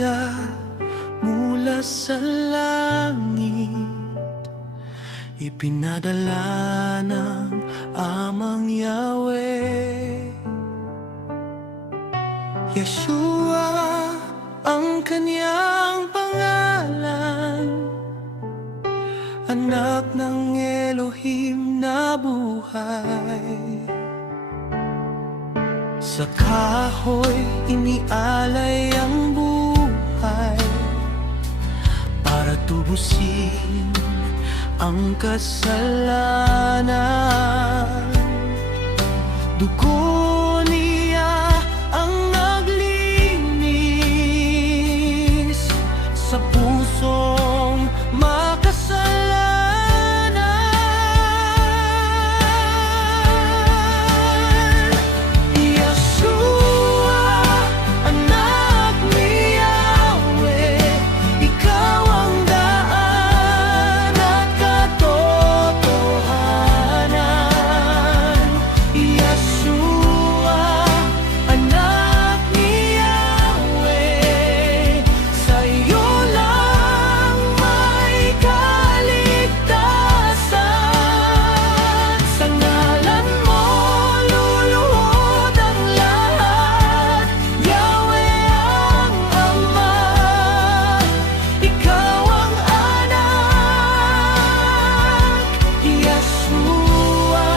biyaya mula sa langit, ipinadala ng Amang Yahweh. Yeshua ang kanyang pangalan, anak ng Elohim na buhay. Sa kahoy inialay ang buhay para tubusin ang kasalanan. Dugo niya ang naglinis sa pusong makasalanan. Yeshua, anak ni Yahweh, ikaw ang daan at katotohanan. Yeshua, anak ni Yahweh, sa iyo lang may kaligtasan. Sa ngalan mo luluhod ang lahat. Yahweh ang Ama, ikaw ang anak. Yeshua,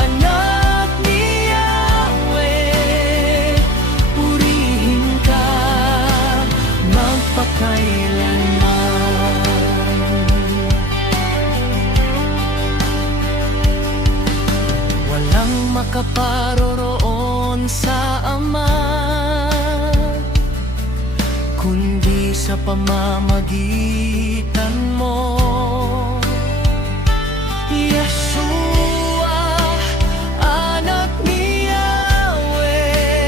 anak ni Yahweh, purihin ka magpakailanman. Walang makaparoroon sa Ama, kundi sa pamamagitan mo. Yeshua, anak ni Yahweh,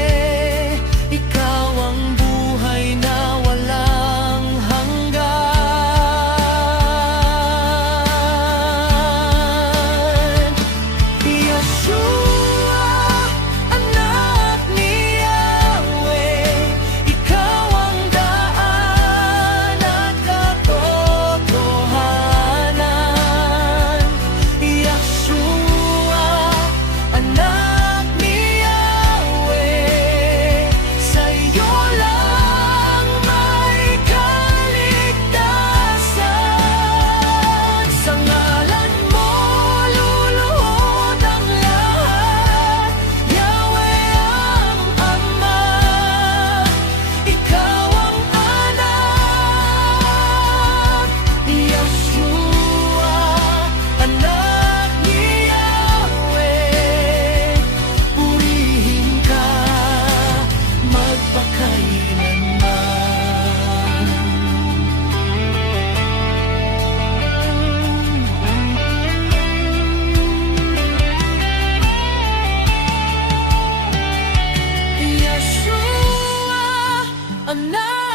ikaw ang buhay na walang hanggan. Yeshua, anak ni Yahweh, ikaw ang daan at katotohanan. Yeshua, anak ni Yahweh, sa iyo lang may kaligtasan. Sa ngalan mo luluhod ang lahat. Yahweh ang Ama, ikaw ang anak. Yeshua, anak ni Yahweh, purihin ka magpakailanman. Yeshua, anak